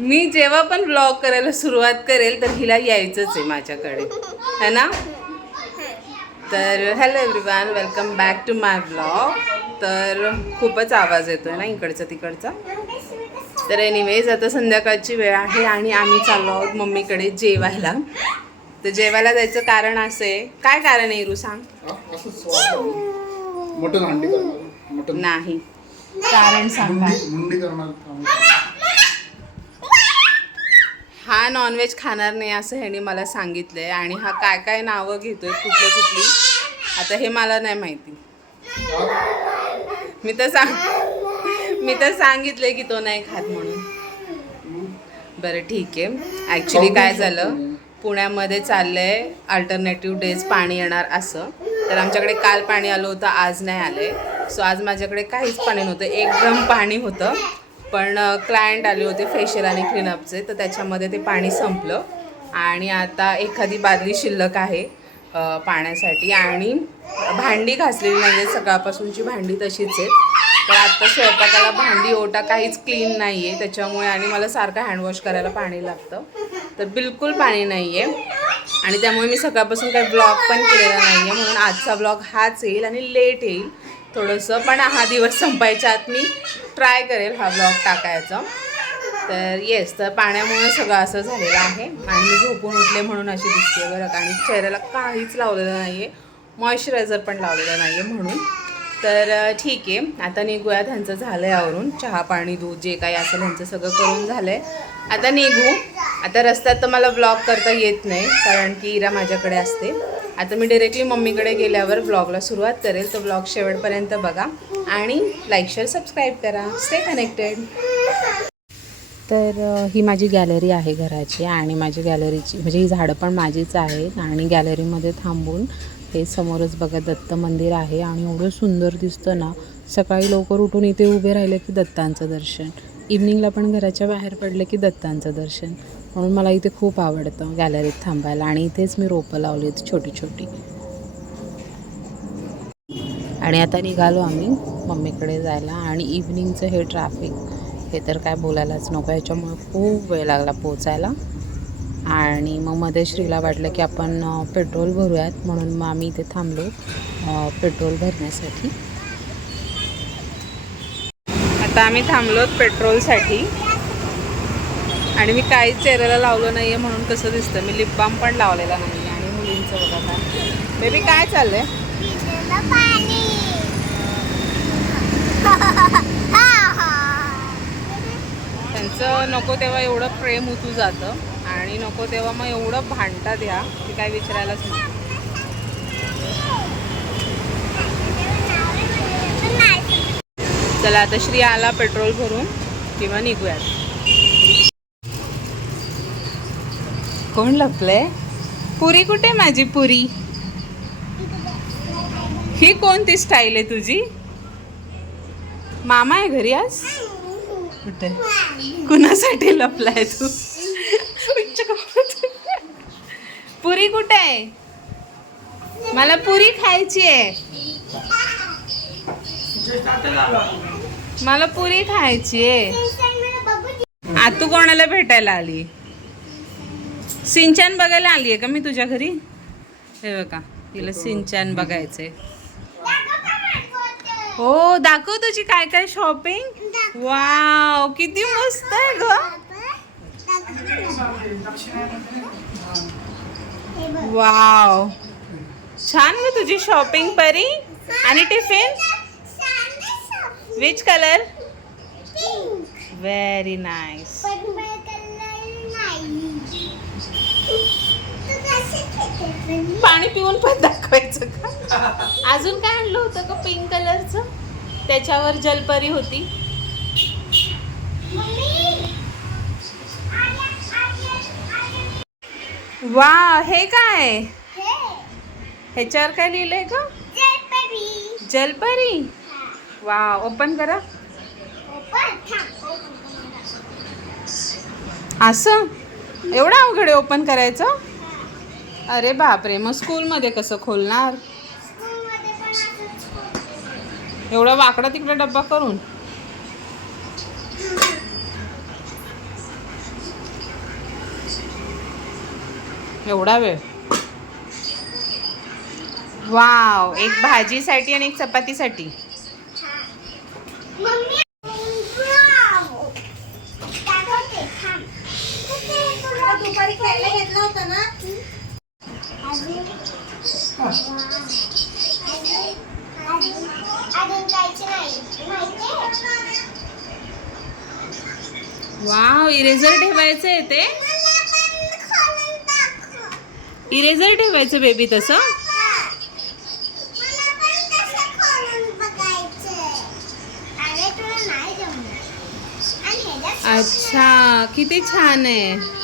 मी जेव्हा पण ब्लॉग करायला सुरुवात करेल तर हिला यायचंच आहे माझ्याकडे, है ना? तर hello everyone, welcome back to my blog. तर खूपच आवाज येतोय ना इकडचा तिकडचा. तर एनिवेज आता संध्याकाळची वेळ आहे आणि आम्ही चाललो आहोत मम्मीकडे जेवायला. तर जेवायला जायचं कारण असं आहे. काय कारण आहे रू, सांग? मटन हंडी करणार, मटन नाही, कारण सांग काय? मुंडी करणार. हा नॉनव्हेज खाणार नाही असं ह्याने मला सांगितलंय आणि हा काय काय नावं घेतोय कुठली आता हे मला नाही माहिती. मी तर सांगितलंय की तो नाही खात म्हणून. बरं ठीक आहे. ॲक्च्युली काय झालं, पुण्यामध्ये चाललंय अल्टरनेटिव्ह डेज पाणी येणार असं. तर आमच्याकडे काल पाणी आलं होतं, आज नाही आले. सो आज माझ्याकडे काहीच पाणी नव्हतं. 1 ड्रम पाणी होतं, पण क्लायंट आले होते फेशियल आणि क्लीनअपचे, तर त्याच्यामध्ये ते पाणी संपलं आणि आता एखादी बादली शिल्लक आहे पाण्यासाठी. आणि भांडी घासलेली नाही आहे, सकाळपासूनची भांडी तशीच आहे. तर आत्ता स्वयंपाकाला भांडी ओटा काहीच क्लीन नाही आहे त्याच्यामुळे, आणि मला सारखं हँडवॉश करायला पाणी लागतं. तर बिलकुल पाणी नाही आहे आणि त्यामुळे मी सकाळपासून काही ब्लॉग पण केलेला नाही आहे. म्हणून आजचा ब्लॉग हाच येईल आणि लेट येईल थोडंसं, पण हा दिवस संपायच्या आत मी ट्राय करेल हा ब्लॉग टाकायचा. तर येस, तर पाण्यामुळे सगळं असं झालेलं आहे आणि मी झोपून उठले म्हणून अशी दिसते बरं का. आणि चेहऱ्याला काहीच लावलेलं नाही आहे, मॉइश्चरायझर पण लावलेलं नाही आहे म्हणून. तर ठीक आहे, आता निघूया. ह्यांचं झालं आहे आवरून, चहा पाणी दूध जे काही असेल ह्यांचं सगळं करून झालं आहे. आता निघू. आता रस्त्यात तर मला ब्लॉग करता येत नाही कारण की इरा माझ्याकडे असते. आता मी डायरेक्टली मम्मीकडे गेल्यावर ब्लॉगला सुरुवात करेल. तर ब्लॉग शेवटपर्यंत बघा आणि लाईक शेअर सबस्क्राईब करा. Stay connected. तर ही माझी गॅलरी आहे घराची आणि माझी गॅलरीची म्हणजे ही झाडं पण माझीच आहेत. आणि गॅलरीमध्ये थांबून हे समोरच बघा दत्त मंदिर आहे आणि एवढं सुंदर दिसतं ना. सकाळी लवकर उठून इथे उभे राहिले की दत्तांचं दर्शन, इव्हनिंगला पण घराच्या बाहेर पडलं की दत्तांचं दर्शन. म्हणून मला इथे खूप आवडतं गॅलरीत थांबायला. आणि इथेच मी रोपं लावली आहेत छोटी छोटी. आणि आता निघालो आम्ही मम्मीकडे जायला. आणि इव्हनिंगचं हे ट्रॅफिक हे तर काय बोलायलाच नको, याच्यामुळे खूप वेळ लागला पोचायला. आणि मग मध्ये श्रीला वाटलं की आपण पेट्रोल भरूयात, म्हणून मग आम्ही इथे थांबलो पेट्रोल भरण्यासाठी. आता आम्ही थांबलोत पेट्रोलसाठी आणि मी काहीच चेहऱ्याला लावलं नाही आहे म्हणून कसं दिसतं. मी लिप बाम पण लावलेला नाही. आणि मुलींचं बघा काय बेबी काय चाललंय. त्यांचं नको तेव्हा एवढं प्रेम उतू जातं आणि नको तेव्हा मग एवढं भांडतात ह्या की काय विचारायलाच नाही. चला आता श्री आला पेट्रोल भरून किंवा निघूयात. कोण लपलंय? पुरी कुठे माझी पुरी? ही कोणती स्टाईल आहे तुझी? मामा आहे घरी आज? कुठे? कुणासाठी लपलाय तू? पुरी कुठे आहे? मला पुरी खायची आहे. मला पुरी खायची आहे. आतू कोणाला भेटायला आली? सिंचन बघायला आली आहे का मी तुझ्या घरी? हे बघा, तिला सिंचन बघायचंय. हो, दाखव तुझी काय काय शॉपिंग. वाव, किती मस्त आहे ग. वाव, छान ग तुझी शॉपिंग परी. आणि tiffin which colour? Very nice. पाणी पिऊन पण दाखवायचं का? अजून काय आणलं होतं का पिंक कलरचं? त्याच्यावर जलपरी होती. वा, हे काय? ह्याच्यावर काय लिहिलंय का? जलपरी. वा, ओपन करा. असं एवढं अवघड आहे ओपन करायचं? अरे बापरे, मग स्कूलमध्ये कसं खोलणार? एवढा वाकडा तिकडा डब्बा करून. एवढा वेळ. वाव, एक भाजीसाठी आणि एक चपातीसाठी. मम्मी दुपारी खेळायला घेतला होता ना. वाव, इरेझर ठेवायचं आहे ते. इरेझर ठेवायचं बेबी तसं. अच्छा, किती छान आहे.